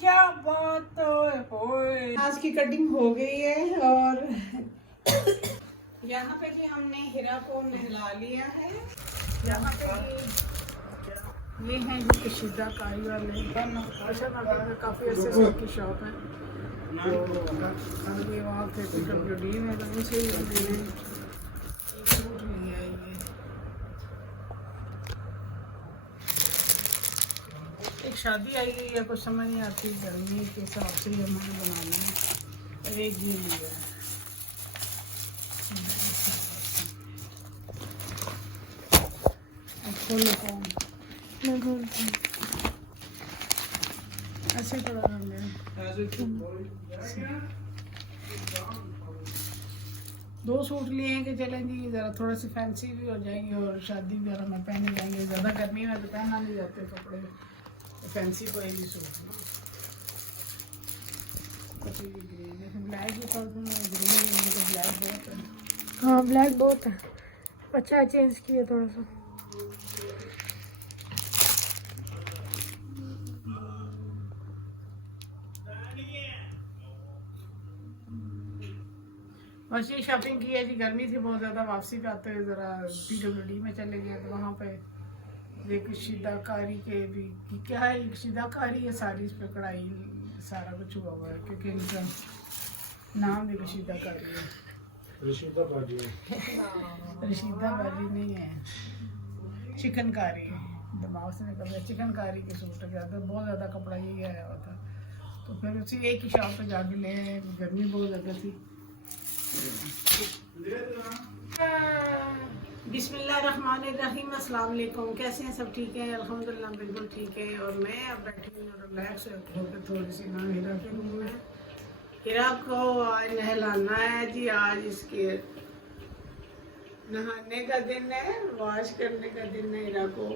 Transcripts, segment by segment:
क्या बात है। आज की कटिंग हो गई है और यहाँ पे भी हमने हीरा को नहला लिया है। यहाँ पे ये है जो कशीदा कारी वाले काफ़ी अच्छे से की शॉप है। ये वहाँ पे WD में कहीं से मैंने सूट लिया है। ये एक शादी आई है या कुछ समझ नहीं आती, गर्मी के हिसाब से ये हमें बनाना है। और एक ये लिया है। ऐसे थोड़ा दो सूट लिए हैं कि चलेंगे, ज़रा थोड़ा सी फैंसी भी हो जाएंगे और शादी वगैरह में पहने जाएंगे। ज़्यादा गर्मी में तो पहना नहीं जाते कपड़े, तो फैंसी कोई भी सूट ना। ब्लैक भी था, ग्रीन ब्लैक बहुत है। हाँ ब्लैक बहुत है, अच्छा चेंज किया थोड़ा सा। बस ये शॉपिंग की है जी, गर्मी थी बहुत ज़्यादा। वापसी पे आते हुए ज़रा PWD में चले गए तो वहाँ पे एक कशीदाकारी के भी क्या है, कशीदाकारी है साड़ी पे कढ़ाई सारा कुछ हुआ हुआ है, क्योंकि इनका नाम भी कशीदाकारी है। रशीदा बाजी नहीं है, चिकनकारी है। दिमाग से निकल गया, चिकनकारी के सूट के अंदर बहुत ज़्यादा कपड़ा यही आया हुआ था, तो फिर उसी एक ही शॉप पे जाके ले आए। गर्मी बहुत ज़्यादा थी। बिस्मिल्लाहिर्रहमानिर्रहीम, अस्सलाम वालेकुम। कैसे हैं सब? ठीक है अल्हम्दुलिल्लाह, बिल्कुल ठीक है। और मैं अब बैठी हूँ रिलैक्स होकर थोड़ी सी ना हीरा के रूम में। हीरा को आज नहलाना है जी, आज इसके नहाने का दिन है, वॉश करने का दिन है हीरा को।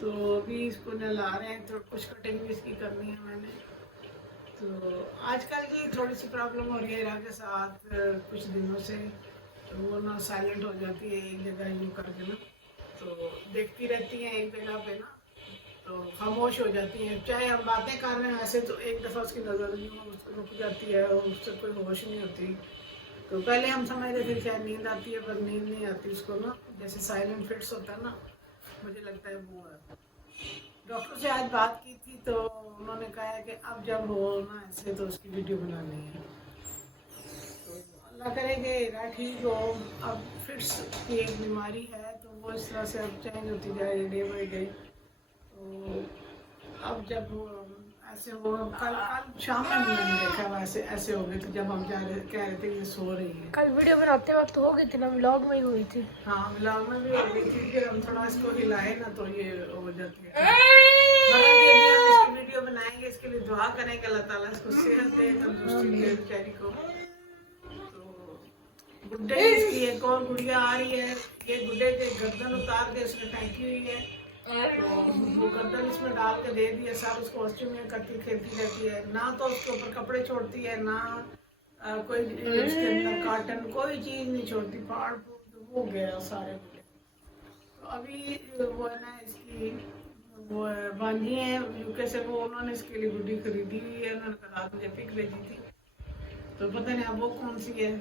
तो अभी इसको नहला रहे हैं, तो कुछ कटिंग भी इसकी करनी है मैंने। तो आजकल जी थोड़ी सी प्रॉब्लम हो रही है हीरा के साथ कुछ दिनों से। तो वो ना साइलेंट हो जाती है एक जगह यूँ करके ना, तो देखती रहती हैं एक जगह पे ना, तो खामोश हो जाती हैं। चाहे हम बातें कर रहे हैं ऐसे, तो एक दफ़ा उसकी नज़र यूँ रुक जाती है और उससे कोई होश नहीं होती। तो पहले हम समझते थे शायद नींद आती है, पर नींद नहीं आती उसको ना, जैसे साइलेंट फिट्स होता है ना, मुझे लगता है वो है। डॉक्टर से आज बात की थी, तो उन्होंने कहा है कि अब जब हो ना ऐसे, तो उसकी वीडियो बनानी है। तो अल्लाह करे कि हीरा ठीक हो। अब फिट्स की एक बीमारी है, तो वो इस तरह से अब चेंज होती जा रही है डे बाई डे। तो अब जब ऐसे हो, कल शाम में मैंने देखा वैसे ऐसे हो गए थे, जब हम कह रहे थे कि सो रही है। कल वीडियो बनाते वक्त हो गई थी ना, व्लॉग में ही हुई थी। हाँ व्लॉग में भी हो गई थी, फिर हम थोड़ा इसको हिलाए ना तो ये हो जाती है। वीडियो बनाएंगे, इसके लिए दुआ करेंगे अल्लाह ताला इसको सेहत दे, तंदुरुस्ती दे बेचारी को। तो गुड्डे इसकी एक और गुड़िया आ रही है, ये गुड्डे के गर्दन उतार के उसने फेंकी हुई है, तो वो गर्दन इसमें डाल के दे दिया। सब उसको कॉस्ट्यूम में करती खेलती रहती है, ना तो उसके ऊपर कपड़े छोड़ती है, ना कोई उसके अंदर कार्टन कोई चीज़ नहीं छोड़ती, फाड़ हो गया सारे। तो अभी वो है ना इसकी वो बांझी है यूके से, वो उन्होंने इसके लिए गुड्डी खरीदी हुई है। उन्होंने कल रात मुझे पिक भेजी थी, तो पता नहीं अब वो कौन सी है,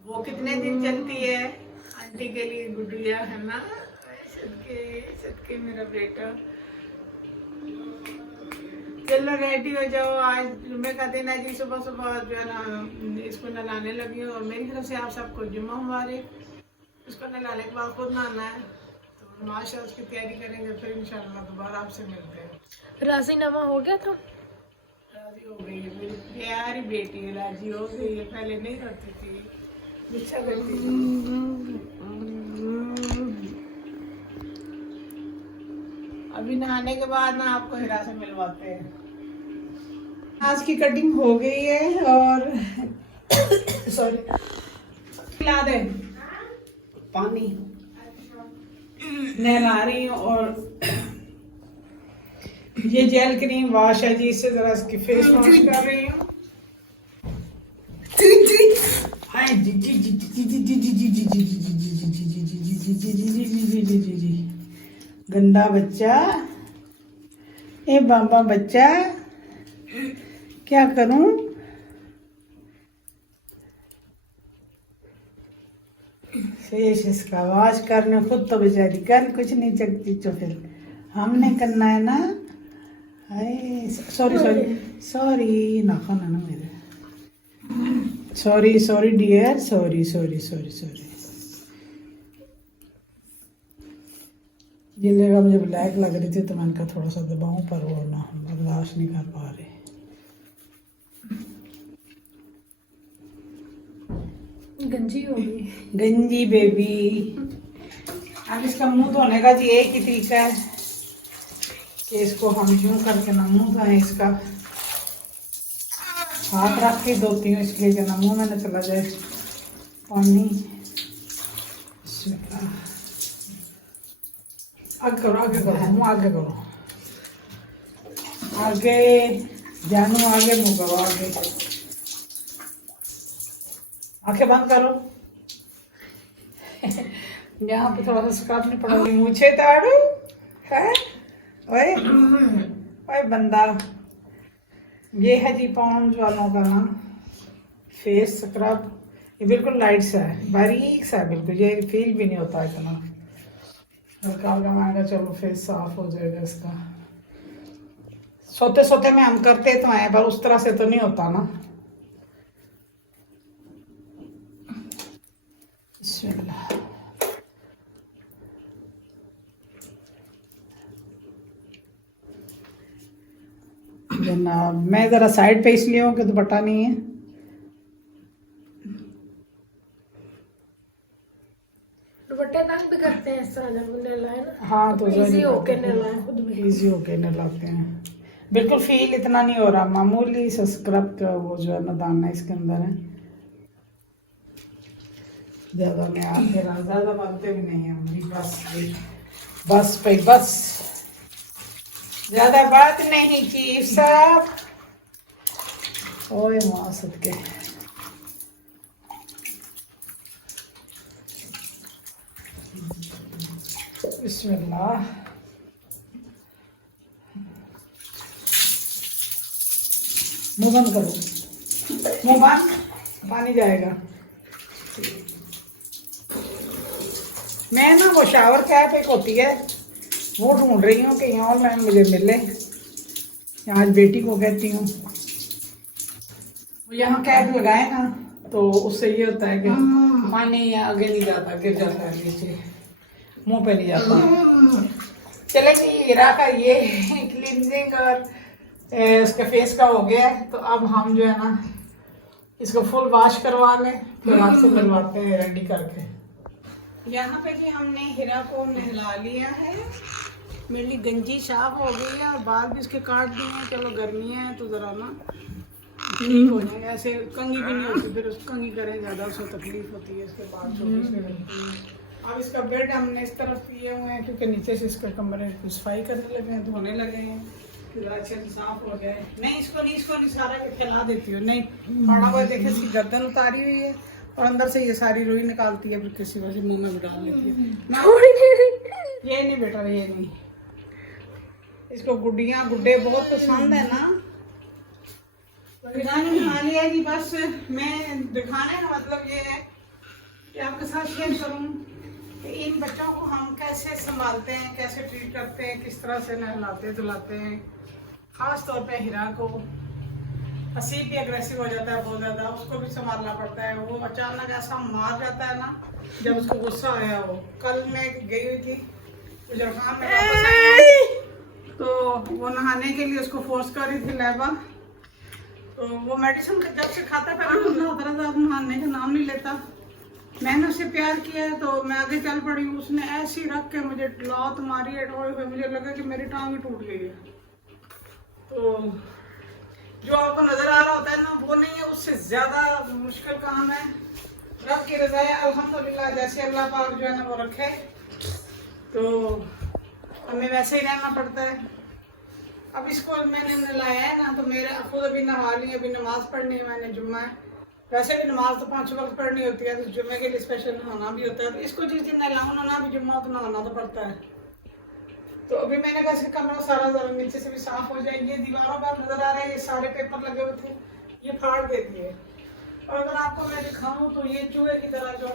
वो कितने दिन चलती है। आंटी के लिए गुड्डिया है ना, सदके मेरा बेटा। चलो रेडी हो जाओ, आज जुम्मे का दिन है जी। सुबह सुबह जो है ना इसको नहलाने लगी हूँ, और मेरी तरफ से आप सबको जुम्मा मुबारक। उसको नहलाने के बाद खुद नहाना है, तो माशा उसकी तैयारी करेंगे, फिर इंशाल्लाह दोबारा आपसे मिलते हैं। राजीनामा हो गया था? राजी हो गई है, मेरी प्यारी बेटी है, राजी हो गई है। पहले नहीं करती थी, गुस्सा करती थी। अभी नहाने के बाद ना आपको हीरा से मिलवाते हैं। आज की कटिंग हो गई है और सॉरी पिला दे पानी, नहला रही हूँ। और ये जेल क्रीम वॉश है जी, इससे जरा इसकी फेस वॉश कर रही हूँ। गंदा बच्चा, ए बाबा बच्चा, क्या करूं? फेस इसका वॉश करने खुद तो बेचारी कर कुछ नहीं सकती, तो फिर हमने करना है ना। सॉरी सॉरी सॉरी, नाखून है ना मेरे। Sorry sorry dear, sorry sorry sorry sorry. ये जगह मुझे ब्लैक लग रही थी तो मैंने कहा थोड़ा सा दबाऊं, पर वो ना बर्दाश्त नहीं कर पा रही। गंजी हो गई। गंजी बेबी। अब इसका मुंह धोने का जी एक ही तरीका है कि इसको हम यूं करके ना मुंह धोएं। इसका हाथ रख के धोती हूँ इसलिए कि ना मुंह में न चला जाए पानी। आगे करो, आगे करो, मुँह आगे करो, आगे जानू, आगे मुँह करो, आगे। आंखें बंद करो। यहाँ पे थोड़ा सा स्क्रब नहीं पड़ा, मुझे दाड़ू है। ओए ओए बंदा, ये है जी पॉन्ड्स वालों का ना फेस स्क्रब। ये बिल्कुल लाइट सा है, बारीक सा है बिल्कुल, ये फील भी नहीं होता इतना हल्का हल्का। मैं चलो फेस साफ हो जाएगा इसका। सोते सोते में हम करते तो हैं, पर उस तरह से तो नहीं होता ना। जनाब मैं जरा साइड पे इसलिए हूँ कि दुपट्टा नहीं है। दुपट्टे तंग भी करते हैं इस तरह जब नहलाए ना। हाँ तो इजी होके नहलाए खुद भी। इजी होके नहलाते हैं। बिल्कुल फील इतना नहीं हो रहा, मामूली सा स्क्रब का वो जो है ना दाना इसके अंदर है। ज्यादा मैं आते रहा, ज्यादा बातें भी नहीं है हमारी, बस पे बस, ज्यादा बात नहीं चीफ साहब। ओए माँ सदके। बिस्मिल्लाह। मुंह बंद करो, मुंह बंद, पानी जाएगा। मैं ना वो शावर कैप एक होती है वो ढूंढ रही हूँ कि यहाँ ऑनलाइन मुझे मिले। आज बेटी को कहती हूँ यहाँ कैप लगाए ना तो उससे ये होता है कि पानी आगे नहीं जाता, गिर जाता है नीचे, मुंह पे नहीं जाता। चलेंगे हीरा का ये क्लींजिंग और उसके फेस का हो गया है, तो अब हम जो है ना इसको फुल वॉश करवा लें, फिर आपसे मिलवाते हैं रेडी करके। यहाँ पे जी हमने हीरा को नहला लिया है, मेरी गंजी साफ हो गई है और बाल भी उसके काट दिए हैं। चलो गर्मियाँ हैं तो ज़रा ना ठीक हो जाए, ऐसे कंघी भी नहीं होती, फिर उस कंघी करें ज़्यादा उसको तकलीफ होती है, इसके बाद छोटे से लगती है। अब इसका बेड हमने इस तरफ किए हुए हैं क्योंकि नीचे से इसके कमरे की सफाई करने लगे हैं, धोने लगे हैं, फिर अच्छे से साफ हो गया है। नहीं इसको नहीं सारा के खिला देती हूँ, नहीं थोड़ा बहुत देखे इसकी गर्दन उतारी हुई है और अंदर से ये सारी रुई निकालती है, फिर किसी वजह से मुंह में डाल लेती है। ये नहीं बेटा, ये नहीं, इसको गुड्डियाँ गुड्डे बहुत पसंद है ना। नहा लिया जी, बस मैं दिखाने का मतलब ये है कि आपके साथ शेयर करूँ कि इन बच्चों को हम कैसे संभालते हैं, कैसे ट्रीट करते हैं, किस तरह से नहलाते धुलाते हैं। ख़ास तौर पे हीरा को, हसीब भी अग्रेसिव हो जाता है बहुत ज़्यादा, उसको भी संभालना पड़ता है। वो अचानक ऐसा मार जाता है ना जब उसको गुस्सा आया हो। कल मैं गई हुई थी गुजरखान में, वापस आई तो वो नहाने के लिए उसको फोर्स कर रही थी लैबा, तो वो मेडिसिन जब से खाता पहले तो नहाता रहता, अब नहाने का नाम नहीं लेता। मैंने उससे प्यार किया है तो मैं आगे चल पड़ी, उसने ऐसी रख के मुझे लात मारी है, मुझे लगा कि मेरी टांग ही टूट गई है। तो जो आपको नजर आ रहा होता है ना वो नहीं है, उससे ज्यादा मुश्किल काम है। रब की रजा है अल्हम्दुलिल्लाह, जैसे अल्लाह पाक जो है ना वो रखे तो हमें वैसे ही रहना पड़ता है। अब इसको मैंने नहलाया है ना तो मेरे खुद अभी नहा ली, अभी नमाज पढ़नी है मैंने, जुम्मा है। वैसे भी नमाज तो 5 वक्त पढ़नी होती है, तो जुम्मे के लिए स्पेशल नहाना भी होता है। तो इसको जिस दिन नहलाऊँ ना भी जुम्मा तो नहाना तो पड़ता है। तो अभी मैंने कहा इसका कमरा सारा जरा नीचे से भी साफ हो जाए। ये दीवारों पर नजर आ रहे हैं ये सारे पेपर लगे हुए थे, ये फाड़ देती है। और अगर आपको मैं दिखाऊं तो ये चूहे की तरह जो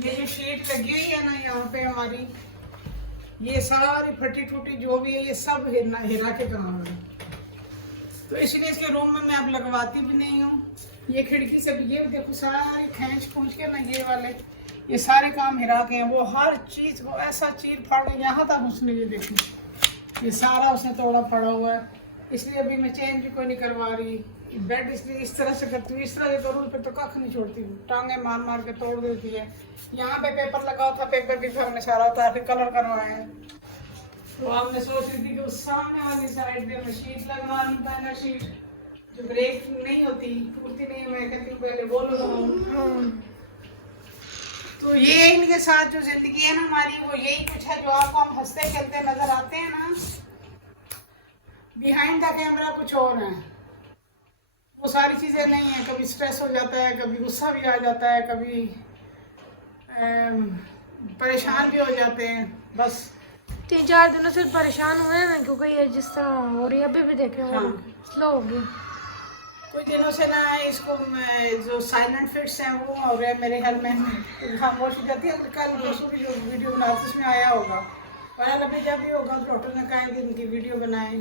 ये जो शीट लगी हुई है ना यहाँ पे हमारी, ये सारी फटी टूटी जो भी है ये सब हिरा के काम है। तो इसलिए इसके रूम में मैं अब लगवाती भी नहीं हूँ। ये खिड़की से भी ये देखो सारी खींच खूंच के ना ये वाले ये सारे काम हिरा के हैं। वो हर चीज को ऐसा चीर फाड़ के यहाँ तक उसने ये देखी ये सारा उसने तोड़ा फाड़ा हुआ है। इसलिए अभी मैं चेंज भी कोई नहीं करवा रही। बेड इसलिए इस तरह से करती हूँ, इस तरह से करूँ पे तो कख नहीं छोड़ती हूँ, टांगे मार मार के तोड़ देती है। यहाँ पे पेपर लगा था, पेपर भी हमने सारा उतार के कलर करवाया है। तो आपने सोच रही थी कि उस सामने वाली साइड पे मैं शीट लगवा लूँ, पैनल शीट जो ब्रेक नहीं होती, टूटती नहीं, मैं कहती हूँ पहले वो लगाऊँ। तो ये इनके साथ जो जिंदगी है ना हमारी, वो यही कुछ है जो आपको हम हंसते खेलते नजर आते हैं ना, बिहाइंड द कैमरा कुछ और है। वो सारी चीजें नहीं है। कभी स्ट्रेस हो जाता है, कभी गुस्सा भी आ जाता है, कभी परेशान भी हो जाते हैं। बस 3-4 दिनों से परेशान हुए हैं ना, क्योंकि ये जिस तरह हो रही है अभी भी देखे हाँ। स्लो हो गई कुछ दिनों से ना इसको जो साइलेंट फिट्स हैं वो हो रहे हैं मेरे घर में। खामोश हो जाती है। कल परसों की जो वीडियो बना उसमें आया होगा, और अभी जब भी होगा तो डॉक्टर ने कहा कि इनकी वीडियो बनाएं।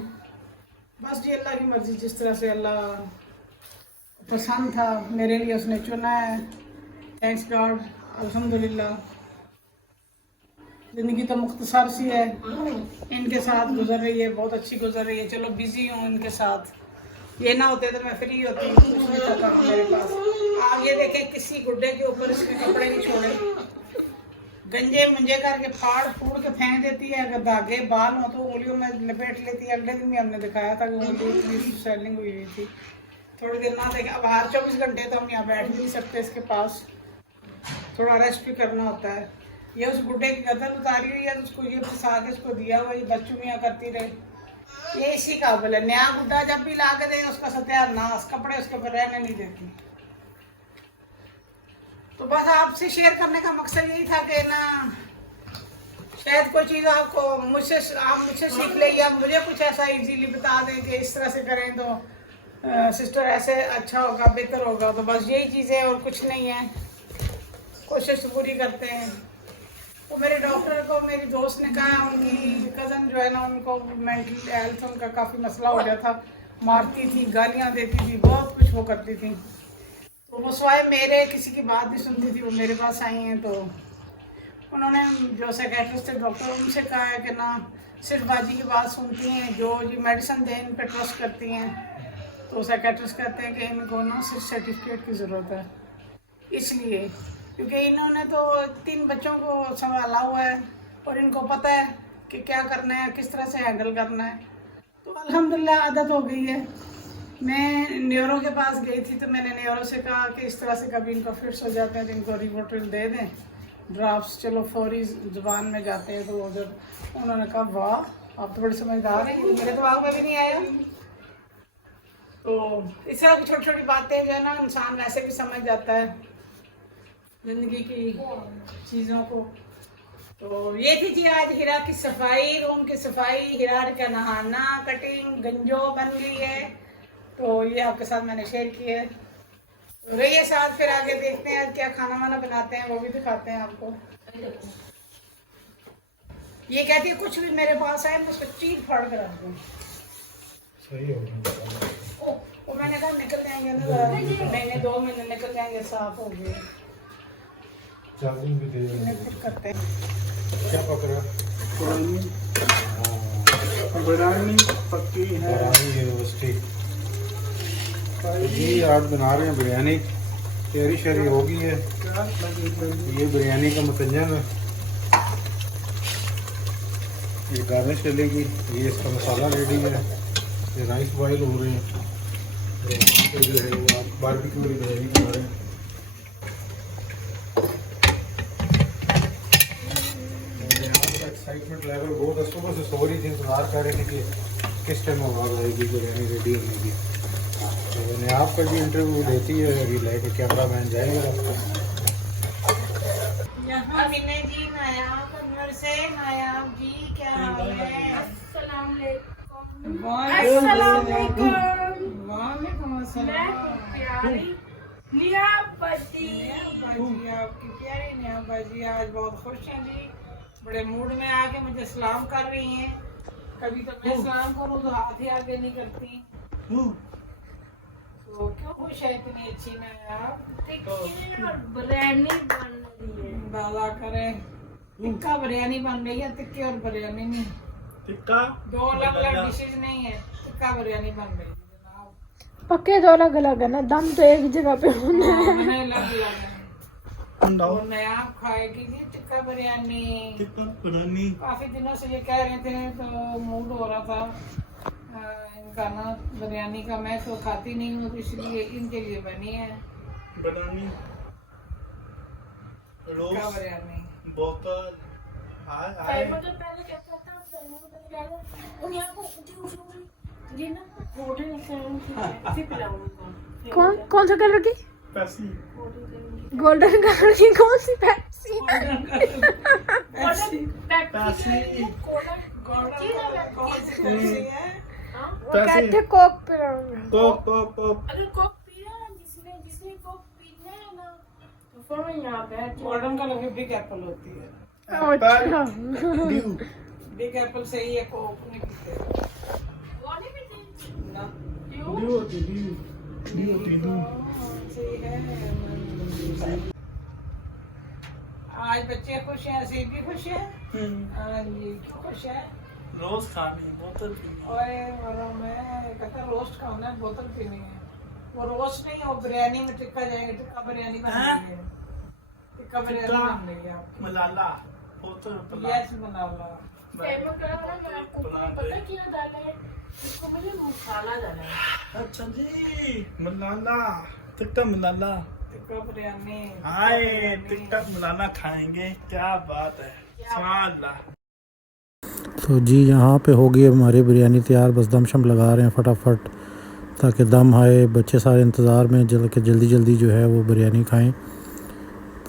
बस जी अल्लाह की मर्जी, जिस तरह से अल्लाह पसंद था मेरे लिए उसने चुना है। थैंक्स गॉड, अल्हम्दुलिल्लाह। ज़िंदगी तो मुख्तसर सी है, इनके साथ गुजर रही है, बहुत अच्छी गुजर रही है। चलो बिजी हूँ इनके साथ, ये ना होते तो मैं फ्री होती, कुछ नहीं था मेरे पास। आप ये देखें किसी गुड्डे के ऊपर इसके कपड़े नहीं छोड़े, गंजे मुंजे करके फाड़ फूड़ के फेंक देती है। अगर धागे बाल हो तो उंगलियों में लपेट लेती है। अगले दिन भी हमने दिखाया था कि उंगली इतनी स्वेलिंग हुई हुई थी। थोड़ी देर ना देखे, अब हर 24 घंटे तो हम यहाँ बैठ नहीं सकते इसके पास, थोड़ा रेस्ट भी करना होता है। ये उस गुड्डे की गदर उतारी हुई है तो उसको ये फंसा के उसको दिया हुआ, ये बच्चुमियाँ करती रहे। ये इसी काबिल है। नया गुड्डा जब भी ला के दे उसका सत्यानाश, कपड़े उसके ऊपर रहने नहीं देती। तो बस आपसे शेयर करने का मकसद यही था कि ना शायद कोई चीज़ आपको आप मुझसे सीख ले, या मुझे कुछ ऐसा इजीली बता दें कि इस तरह से करें तो सिस्टर ऐसे अच्छा होगा, बेहतर होगा। तो बस यही चीज़ है और कुछ नहीं है, कोशिश पूरी करते हैं। तो मेरे डॉक्टर को मेरी दोस्त ने कहा, उनकी कज़न जो है ना उनको मेंटल हेल्थ उनका काफ़ी मसला हो गया था, मारती थी, गालियाँ देती थी, बहुत कुछ वो करती थी। तो वो स्वाय मेरे किसी की बात नहीं सुनती थी। वो मेरे पास आई हैं तो उन्होंने जो साइकेट्रिस्ट थे डॉक्टर, उनसे कहा है कि ना सिर्फ बाजी की बात सुनती हैं, जो जी मेडिसिन दें इन पर ट्रस्ट करती हैं। तो साइकेट्रिस्ट कहते हैं कि इनको ना सिर्फ सर्टिफिकेट की ज़रूरत है, इसलिए क्योंकि इन्होंने तो 3 बच्चों को संभाला हुआ है और इनको पता है कि क्या करना है, किस तरह से हैंडल करना है। तो अल्हम्दुलिल्लाह आदत हो गई है। मैं न्यूरो के पास गई थी तो मैंने न्यूरो से कहा कि इस तरह से कभी इनको फिट्स हो जाते हैं तो इनको रिवोट्रिल दे दें, ड्राफ्ट्स, चलो फौरी ज़ुबान में जाते हैं। तो जब उन्होंने कहा वाह आप तो बड़ी समझदार हैं, मेरे दिमाग में भी नहीं आया। तो इस तरह की छोटी छोटी बातें जो है ना इंसान वैसे भी समझ जाता है ज़िंदगी की चीज़ों को। तो ये थी जी आज हिरा की सफाई, रूम की सफाई, हिरा का नहाना, कटिंग, गंजो बन गई है। तो ये आपके साथ मैंने शेयर किया है। तो रहिए साथ, फिर आगे देखते हैं आज क्या खाना वाना बनाते हैं, वो भी दिखाते हैं आपको। ये कहती है कुछ भी मेरे पास आए मैं उसको चीर फाड़ कर रख दूँ। सही हो गया। वो मैंने कहा निकल जाएंगे ना, महीने 2 महीने निकल जाएंगे, साफ हो गए। चार्जिंग भी दे देंगे। फिर करते हैं क्या पक रहा बिरयानी पक्की है। बरानी यूनिवर्सिटी जी आज बना रहे हैं बिरयानी, तैयारी शरी हो गई है। ये बिरयानी का मतंजन है, ये गार्निश चलेगी, ये इसका मसाला रेडी है, ये राइस बॉयल हो रहे हैं, और वहाँ पे जो है वो आप बारबेक्यू वाली बिरयानी बना रहे हैं। एक्साइटमेंट लेवल बहुत है, सुबह से सो रही थी, इंतजार कर रहे थे कि किस टाइम आवाज़ आएगी बिरयानी रेडी होने की। तो मैंने आपका भी इंटरव्यू देती है, अभी लेके कैमरा मैन जाएगा। यहाँ विनय जी नया कन्वर से नया वालेकुम अस्सलाम। प्यारी नियापति बाजी, आपकी प्यारी निया बाजी आज बहुत खुश हैं जी, बड़े मूड में आके मुझे सलाम कर रही हैं। कभी तो मैं सलाम करूँ तो हाथ ही आगे नहीं करती। तो क्यों खुश है इतनी अच्छी मैं आप? और बिरयानी बन रही है। दादा करे टिक्का बिरयानी बन रही है, टिक्के और बिरयानी नहीं, टिक्का दो अलग अलग डिशेज नहीं है, टिक्का बिरयानी बन रही है जनाब। पक्के तो अलग अलग है ना, दम तो एक जगह पे होना है। मैंने अलग अलग है। अंडाओ और नया खाएगी जी टिक्का बिरयानी। टिक्का बिरयानी काफी दिनों से ये कह रहे थे तो मूड हो रहा था इनका ना बिरयानी का। मैं तो खाती नहीं हूँ तो इसलिए इनके लिए बनी है बिरयानी टिक्का रोज बिरयानी। बोतल हाय हाय पहले कहता था ये ना होटल फिर पिलाऊंगा। कौन सा कलर की? पैसी गोल्डन कलर की कौन सी पेप्सी? पैसी कहते कोक पिलाऊंगा। कोक कोक कोक अगर कोक पिया जिसने कोक पीना है ना तो फिर यहाँ पे गोल्डन कलर की बिग एप्पल होती है। अच्छा ड्यू बिग एप्पल से ही है, कोक नहीं पीते ना। ड्यू होती ड्यू होती ड्यू सही है। आज बच्चे खुश हैं, सेब भी खुश है। हाँ जी, क्यों खुश है? रोज खानी बोतल पीनी और मैं कहता रोस्ट खाना है, बोतल पीनी है। वो रोस्ट नहीं, वो बिरयानी में टिक्का जाएगा, टिक्का बिरयानी बन रही है। टिक्का बिरयानी बन रही है आपकी। मलाला बोतल यस बनाओ। पता क्यों डाला है? इसको मुझे मसाला डाला है। अच्छा जी मलाला टिक्का मलाला टिक्का बिरयानी। हाय टिक्का मलाला खाएंगे, क्या बात है सुभान। तो जी यहाँ पे हो गई हमारी बिरयानी तैयार, बस दम शम लगा रहे हैं फटाफट ताकि दम आए। बच्चे सारे इंतज़ार में जल्दी जल्दी जो है वो बिरयानी खाएं।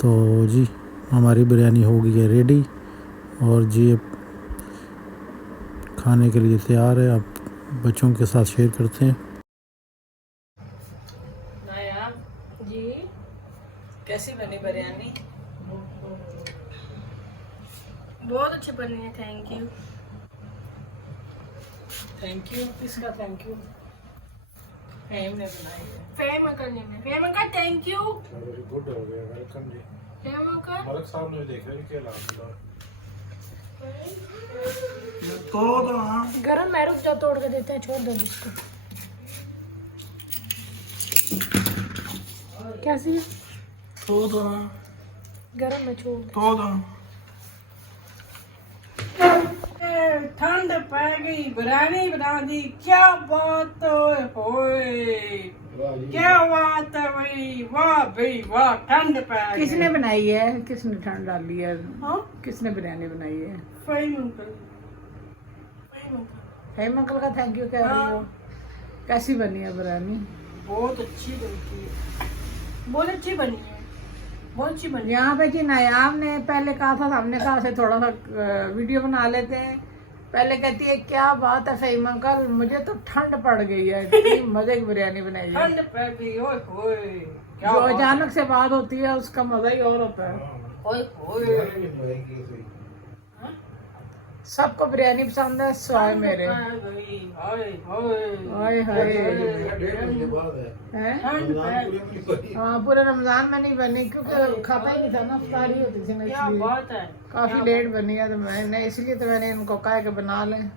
तो जी हमारी बिरयानी हो गई है रेडी और जी अब खाने के लिए तैयार है। अब बच्चों के साथ शेयर करते हैं। नया जी कैसी बनी बिरयानी? बहुत अच्छी बनी है, थैंक यू। थैंक यू, किसका थैंक यू? फेम ने बनाई है। फेम अंकल ने fame uncle thank you. Very good हो गया, वेलकम जी। फेम अंकल मलक साहब ने देखा कि क्या लाभ तो गरम है, रुक जाओ तोड़ के देते हैं, छोड़ दो इसको। कैसी है? गरम है, छोड़ दो। ठंड पै गई, बिरयानी बना दी, क्या बात होए, क्या बात है भाई, वाह भाई वाह, ठंड पै गई। किसने बनाई है? किसने ठंड डाली है? हाँ? किसने बिरयानी बनाई है? फेम अंकल। हेम अंकल का थैंक यू कह रही हो। कैसी बनी है बिरयानी? बहुत अच्छी बनती है, बहुत अच्छी बनी है, बहुत अच्छी बनी है। यहाँ पे जी नायाब ने पहले कहा था, हमने कहा से थोड़ा सा वीडियो बना लेते हैं। पहले कहती है क्या बात है फेम अंकल, मुझे तो ठंड पड़ गई है, इतनी मजे की बिरयानी बनाई है। ठंड पै गई, ओए होए, क्या जो बात है। अचानक से बात होती है उसका मजा ही और होता है। ओए होए, सबको बिरयानी पसंद है, स्वाय मेरे। पै गई, हाय हाय, हाय हाय हैं? ठंड पै गई, हाँ पूरे रमजान में नहीं बनी क्योंकि खाता ही नहीं था ना, इफ्तारी होती थी ना, क्या इसलिए बात है। काफी लेट बनी है। तो मैंने इसलिए तो मैंने इनको कहा कि बना लें।